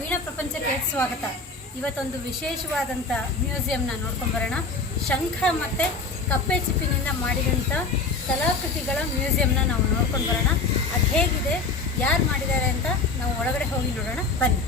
ವೀಣಾ ಪ್ರಪಂಚಕ್ಕೆ ಸ್ವಾಗತ. ಇವತ್ತೊಂದು ವಿಶೇಷವಾದಂಥ ಮ್ಯೂಸಿಯಂನ ನೋಡ್ಕೊಂಬರೋಣ ಶಂಖ ಮತ್ತು ಕಪ್ಪೆ ಚಿಪ್ಪಿನಿಂದ ಮಾಡಿದಂಥ ಕಲಾಕೃತಿಗಳ ಮ್ಯೂಸಿಯಂನ ನಾವು ನೋಡ್ಕೊಂಡು ಬರೋಣ. ಅದು ಹೇಗಿದೆ? ಯಾರು ಮಾಡಿದ್ದಾರೆ ಅಂತ ನಾವು ಒಳಗಡೆ ಹೋಗಿ ನೋಡೋಣ. ಬನ್ನಿ.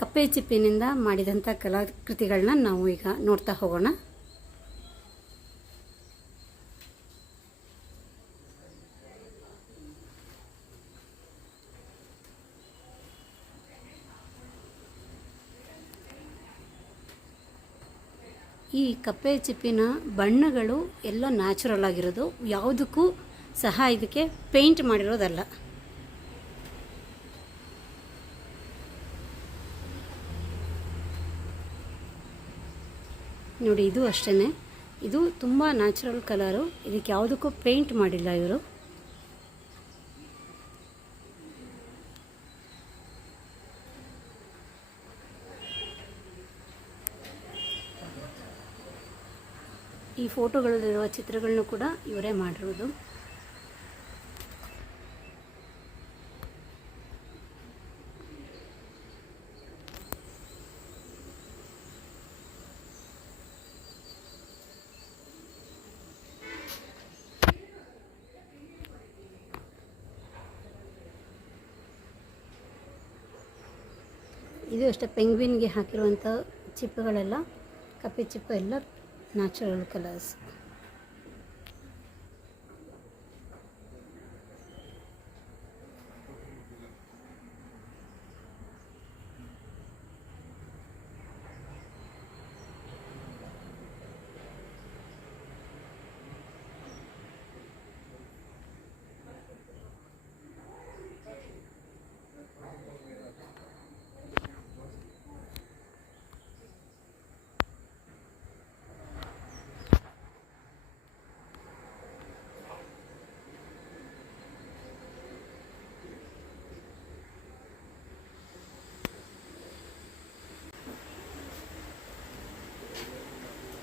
ಕಪ್ಪೆ ಚಿಪ್ಪಿನಿಂದ ಮಾಡಿದಂಥ ಕಲಾಕೃತಿಗಳನ್ನ ನಾವು ಈಗ ನೋಡ್ತಾ ಹೋಗೋಣ. ಈ ಕಪ್ಪೆ ಚಿಪ್ಪಿನ ಬಣ್ಣಗಳು ಎಲ್ಲ ನ್ಯಾಚುರಲ್ ಆಗಿರೋದು. ಯಾವುದಕ್ಕೂ ಸಹ ಇದಕ್ಕೆ ಪೇಂಟ್ ಮಾಡಿರೋದಲ್ಲ. ನೋಡಿ ಇದು ಅಷ್ಟೇ ಇದು ತುಂಬ ನ್ಯಾಚುರಲ್ ಕಲರು ಇದಕ್ಕೆ ಯಾವುದಕ್ಕೂ ಪೇಂಟ್ ಮಾಡಿಲ್ಲ ಇವರು. ಈ ಫೋಟೋಗಳಲ್ಲಿರುವ ಚಿತ್ರಗಳನ್ನು ಕೂಡ ಇವರೇ ಮಾಡಿರೋದು. ಇದು ಅಷ್ಟೇ ಪೆಂಗ್ವಿನ್ಗೆ ಹಾಕಿರುವಂಥ ಚಿಪ್ಪುಗಳೆಲ್ಲ ಕಪ್ಪೆ ಚಿಪ್ಪು ಎಲ್ಲ ನ್ಯಾಚುರಲ್ ಕಲರ್ಸ್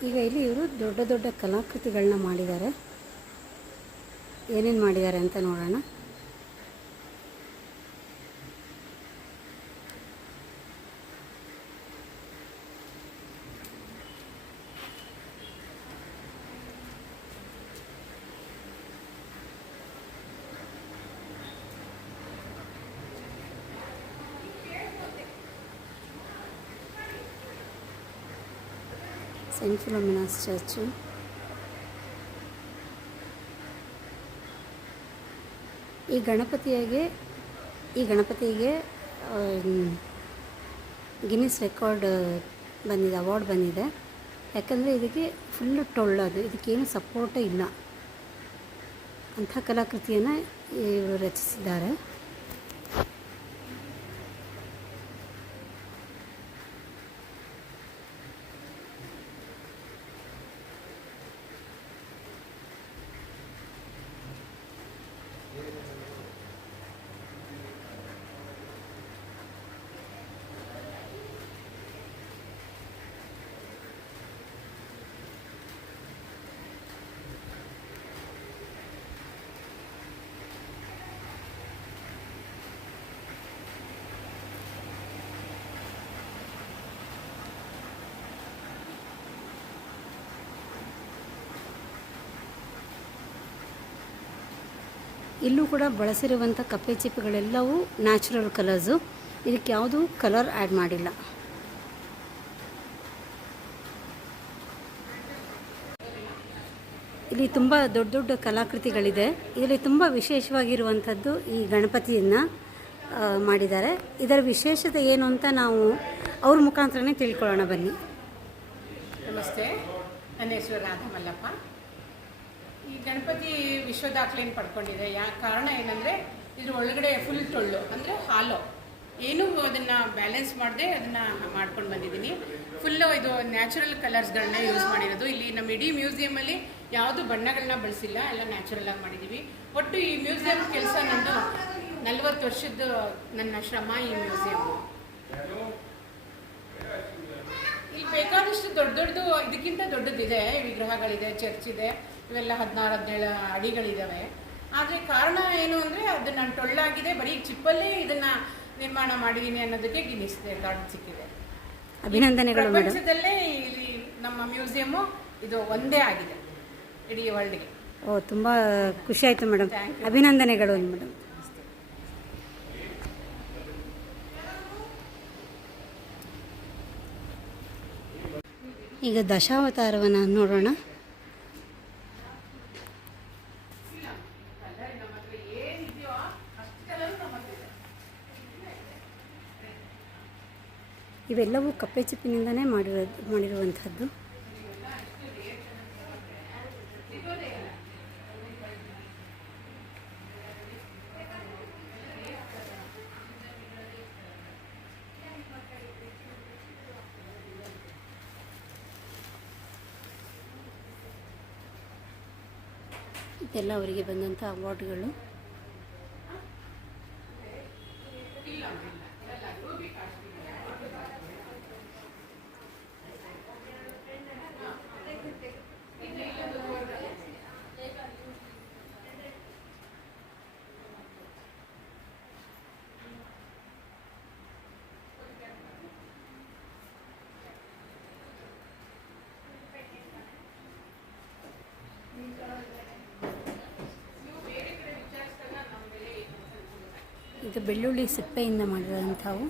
ಈಗ ಇಲ್ಲಿ ಇವರು ದೊಡ್ಡ ದೊಡ್ಡ ಕಲಾಕೃತಿಗಳನ್ನ ಮಾಡಿದ್ದಾರೆ. ಏನೇನು ಮಾಡಿದ್ದಾರೆ ಅಂತ ನೋಡೋಣ. ಸೆಂಟ್ ಫಿಲೋಮಿನಾಸ್ ಚರ್ಚು ಈ ಗಣಪತಿಯಾಗೆ, ಈ ಗಣಪತಿಗೆ ಗಿನ್ನಿಸ್ ರೆಕಾರ್ಡ್ ಬಂದಿದೆ ಅವಾರ್ಡ್ ಬಂದಿದೆ. ಯಾಕಂದರೆ ಇದಕ್ಕೆ ಫುಲ್ಲು ಟೊಳ್ಳದು ಇದಕ್ಕೇನು ಸಪೋರ್ಟೇ ಇಲ್ಲ. ಅಂಥ ಕಲಾಕೃತಿಯನ್ನು ಇವರು ರಚಿಸಿದ್ದಾರೆ. Yeah. ಇಲ್ಲೂ ಕೂಡ ಬಳಸಿರುವಂಥ ಕಪ್ಪೆ ಚಿಪ್ಪುಗಳೆಲ್ಲವೂ ನ್ಯಾಚುರಲ್ ಕಲರ್ಸು. ಇದಕ್ಕೆ ಯಾವುದೂ ಕಲರ್ ಆ್ಯಡ್ ಮಾಡಿಲ್ಲ. ಇಲ್ಲಿ ತುಂಬ ದೊಡ್ಡ ದೊಡ್ಡ ಕಲಾಕೃತಿಗಳಿದೆ. ಇದರಲ್ಲಿ ತುಂಬ ವಿಶೇಷವಾಗಿರುವಂಥದ್ದು ಈ ಗಣಪತಿಯನ್ನು ಮಾಡಿದ್ದಾರೆ. ಇದರ ವಿಶೇಷತೆ ಏನು ಅಂತ ನಾವು ಅವ್ರ ಮುಖಾಂತರನೇ ತಿಳ್ಕೊಳ್ಳೋಣ ಬನ್ನಿ. ನಮಸ್ತೆ. ನನ್ನ ಹೆಸರು ಮಲ್ಲಪ್ಪ. ಈ ಗಣಪತಿ ವಿಶ್ವ ದಾಖಲೆಯನ್ನು ಪಡ್ಕೊಂಡಿದೆ? ಯಾ ಕಾರಣ ಏನಂದರೆ, ಇದ್ರ ಒಳಗಡೆ ಫುಲ್ ಟೊಳ್ಳು, ಅಂದರೆ ಹಾಲು. ಏನೂ ಅದನ್ನು ಬ್ಯಾಲೆನ್ಸ್ ಮಾಡದೆ ಅದನ್ನು ಮಾಡ್ಕೊಂಡು ಬಂದಿದ್ದೀನಿ. ಫುಲ್ಲು ಇದು ನ್ಯಾಚುರಲ್ ಕಲರ್ಸ್ಗಳನ್ನ ಯೂಸ್ ಮಾಡಿರೋದು. ಇಲ್ಲಿ ನಮ್ಮ ಇಡೀ ಮ್ಯೂಸಿಯಮಲ್ಲಿ ಯಾವುದು ಬಣ್ಣಗಳನ್ನ ಬಳಸಿಲ್ಲ, ಎಲ್ಲ ನ್ಯಾಚುರಲ್ ಆಗಿ ಮಾಡಿದ್ದೀವಿ ಒಟ್ಟು ಈ ಮ್ಯೂಸಿಯಂ ಕೆಲಸ ನಂದು ನಲ್ವತ್ತು ವರ್ಷದ್ದು ನನ್ನ ಶ್ರಮ ಈ ಮ್ಯೂಸಿಯಮ್ಮು ಇಲ್ಲಿ ಬೇಕಾದಷ್ಟು ದೊಡ್ಡ ದೊಡ್ಡದು ಇದಕ್ಕಿಂತ ದೊಡ್ಡದಿದೆ. ವಿಗ್ರಹಗಳಿದೆ ಚರ್ಚ್ ಇದೆ ಇವೆಲ್ಲ ಹದಿನಾರು ಹದಿನೇಳು ಅಡಿಗಳಿದ್ದಾವೆ ಆದರೆ ಕಾರಣ ಏನು ಅಂದರೆ ಅದು ನಾನು ಟೊಳ್ಳಾಗಿದೆ ಬರೀ ಚಿಪ್ಪಲ್ಲೇ ಇದನ್ನ ನಿರ್ಮಾಣ ಮಾಡಿದ್ದೀನಿ ಅನ್ನೋದಕ್ಕೆ ಗಿನ್ನಿಸಿದೆ ರೆಕಾರ್ಡ್ ಸಿಕ್ಕಿದೆ. ಅಭಿನಂದನೆಗಳು ಪ್ರಪಂಚದಲ್ಲೇ ಇಲ್ಲಿ ನಮ್ಮ ಮ್ಯೂಸಿಯಮ್ಮು ಇದು ಒಂದೇ ಆಗಿದೆ ಇಡೀ ವರ್ಲ್ಡ್ಗೆ ಓ ತುಂಬ ಖುಷಿ ಆಯಿತು ಮೇಡಮ್ ಅಭಿನಂದನೆಗಳು ಮೇಡಮ್ ಈಗ ದಶಾವತಾರವನ್ನು ನೋಡೋಣ. ಇವೆಲ್ಲವೂ ಕಪ್ಪೆ ಚಿಪ್ಪಿನಿಂದನೇ ಮಾಡಿರೋ ಮಾಡಿರುವಂಥದ್ದು. ಇದೆಲ್ಲ ಅವರಿಗೆ ಬಂದಂಥ ಅವಾರ್ಡ್ಗಳು ಇದು ಬೆಳ್ಳುಳ್ಳಿ ಸಿಪ್ಪೆಯಿಂದ ಮಾಡಿರೋಂಥವು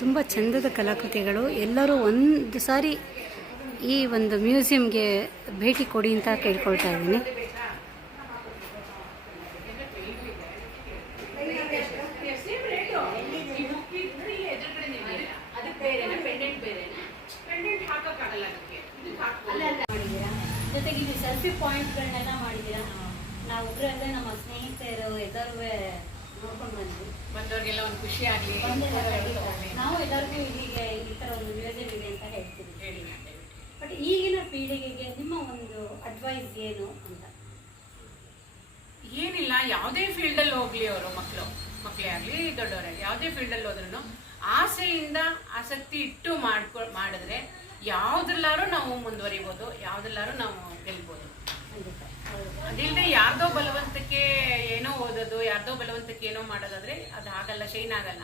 ತುಂಬ ಚಂದದ ಕಲಾಕೃತಿಗಳು. ಎಲ್ಲರೂ ಒಂದು ಸಾರಿ ಈ ಒಂದು ಮ್ಯೂಸಿಯಂಗೆ ಭೇಟಿ ಕೊಡಿ ಅಂತ ಕೇಳ್ಕೊಳ್ತಾ ಇದ್ದೀನಿ. ಜೊತೆಗೆ ಸೆಲ್ಫಿ ಪಾಯಿಂಟ್ಗಳನ್ನೆಲ್ಲ ಮಾಡಿದ್ದೀರಾ? ನಾವು ಒಬ್ಬರಲ್ಲೇ ನಮ್ಮ ಸ್ನೇಹಿತರು ಎಲ್ಲರೂ ನೋಡ್ಕೊಂಡು ಬಂದ್ವಿ ಬಂದವ್ರಿಗೆಲ್ಲ ಒಂದು ಖುಷಿ ಆಗಲಿ. ನಾವು ಎಲ್ಲರಿಗೂ ಹೀಗೆ ಈ ಥರ ಒಂದು ಯೋಜನೆ ಇದೆ ಅಂತ ಹೇಳ್ತೀವಿ. ಹೇಳಿ ಬಟ್ ಈಗಿನ ಪೀಳಿಗೆಗೆ ನಿಮ್ಮ ಒಂದು ಅಡ್ವೈಸ್ ಏನು ಅಂತ? ಏನಿಲ್ಲ ಯಾವುದೇ ಫೀಲ್ಡಲ್ಲಿ ಹೋಗ್ಲಿ ಅವರು ಮಕ್ಕಳು ಮಕ್ಕಳೇ ಆಗಲಿ ದೊಡ್ಡವರೇ ಯಾವುದೇ ಫೀಲ್ಡಲ್ಲಿ ಹೋದ್ರೂ ಆಸೆಯಿಂದ ಆಸಕ್ತಿ ಇಟ್ಟು ಮಾಡ್ಕೊ ಮಾಡಿದ್ರೆ ಯಾವ್ದ್ರಲ್ಲಾರು ನಾವು ಮುಂದುವರಿಬಹುದು ಯಾವ್ದ್ರಲ್ಲಾರು ನಾವು ಗೆಲ್ಬೋದು. ಅದಿಲ್ಲದೆ ಯಾರ್ದೋ ಬಲವಂತಕ್ಕೆ ಏನೋ ಓದೋದು ಯಾರ್ದೋ ಬಲವಂತಕ್ಕೆ ಏನೋ ಮಾಡೋದಾದ್ರೆ ಅದು ಆಗಲ್ಲ ಶೈನ್ ಆಗಲ್ಲ.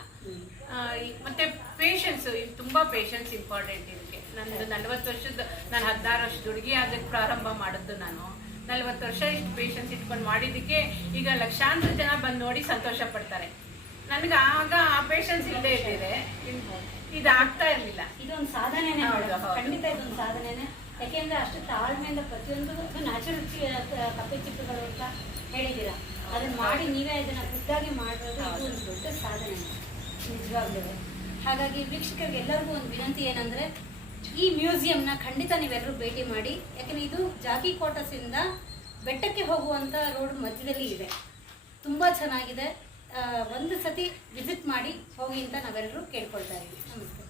ಮತ್ತೆ ಪೇಷನ್ಸ್ ತುಂಬಾ ಪೇಷನ್ಸ್ ಇಂಪಾರ್ಟೆಂಟ್ ಇದಕ್ಕೆ ನಂದು ನಲ್ವತ್ತು ವರ್ಷದ ನಾನು ಹದಿನಾರು ವರ್ಷದ ಹುಡುಗಿ ಅದಕ್ಕೆ ಪ್ರಾರಂಭ ಮಾಡಿದ್ದು ನಾನು. ನಲ್ವತ್ತು ವರ್ಷ ಇಷ್ಟು ಪೇಷನ್ಸ್ ಇಟ್ಕೊಂಡು ಮಾಡಿದ್ದಕ್ಕೆ ಈಗ ಲಕ್ಷಾಂತರ ಜನ ಬಂದು ನೋಡಿ ಸಂತೋಷ ಪಡ್ತಾರೆ. ನನಗೆ ಆಗ ಆ ಪೇಷನ್ಸ್ ಇಲ್ಲದೆ ಇದ್ದಿದೆ. ಇದು ಆಗ್ತಾ ಇರ್ಲಿಲ್ಲ. ಇದೊಂದು ಸಾಧನೆ. ಖಂಡಿತ ಇದೊಂದು ಸಾಧನೆನೇ. ಯಾಕೆಂದ್ರೆ ಅಷ್ಟು ತಾಳ್ಮೆಯಿಂದ ಪ್ರತಿಯೊಂದು ನ್ಯಾಚುರಲ್ ಕಪ್ಪೆ ಚಿಪ್ಪುಗಳು ಅಂತ ಹೇಳಿದ್ದೀರಾ. ಅದನ್ನ ಮಾಡಿ ನೀವೇ ಇದನ್ನ ಖುದ್ದಾಗಿ ಮಾಡಿರೋದು ಇದು ಒಂದು ದೊಡ್ಡ ಸಾಧನೆ. ನಿಜವಾಗ್ಲೂ. ಹಾಗಾಗಿ ವೀಕ್ಷಕರಿಗೆ ಎಲ್ಲರಿಗೂ ಒಂದು ವಿನಂತಿ ಏನಂದ್ರೆ, ಈ ಮ್ಯೂಸಿಯಂನ ಖಂಡಿತ ನೀವೆಲ್ಲರೂ ಭೇಟಿ ಮಾಡಿ. ಯಾಕಂದ್ರೆ ಇದು ಜಾಗಿ ಕ್ವಾರ್ಟರ್ಸಿಂದ ಬೆಟ್ಟಕ್ಕೆ ಹೋಗುವಂಥ ರೋಡ್ ಮಧ್ಯದಲ್ಲಿ ಇದೆ. ತುಂಬ ಚೆನ್ನಾಗಿದೆ. ಒಂದು ಸತಿ ವಿಸಿಟ್ ಮಾಡಿ ಹೋಗಿ ಅಂತ ನಾವೆಲ್ಲರೂ ಕೇಳ್ಕೊಳ್ತಾ ಇದ್ದೀವಿ. ನಮಸ್ಕಾರ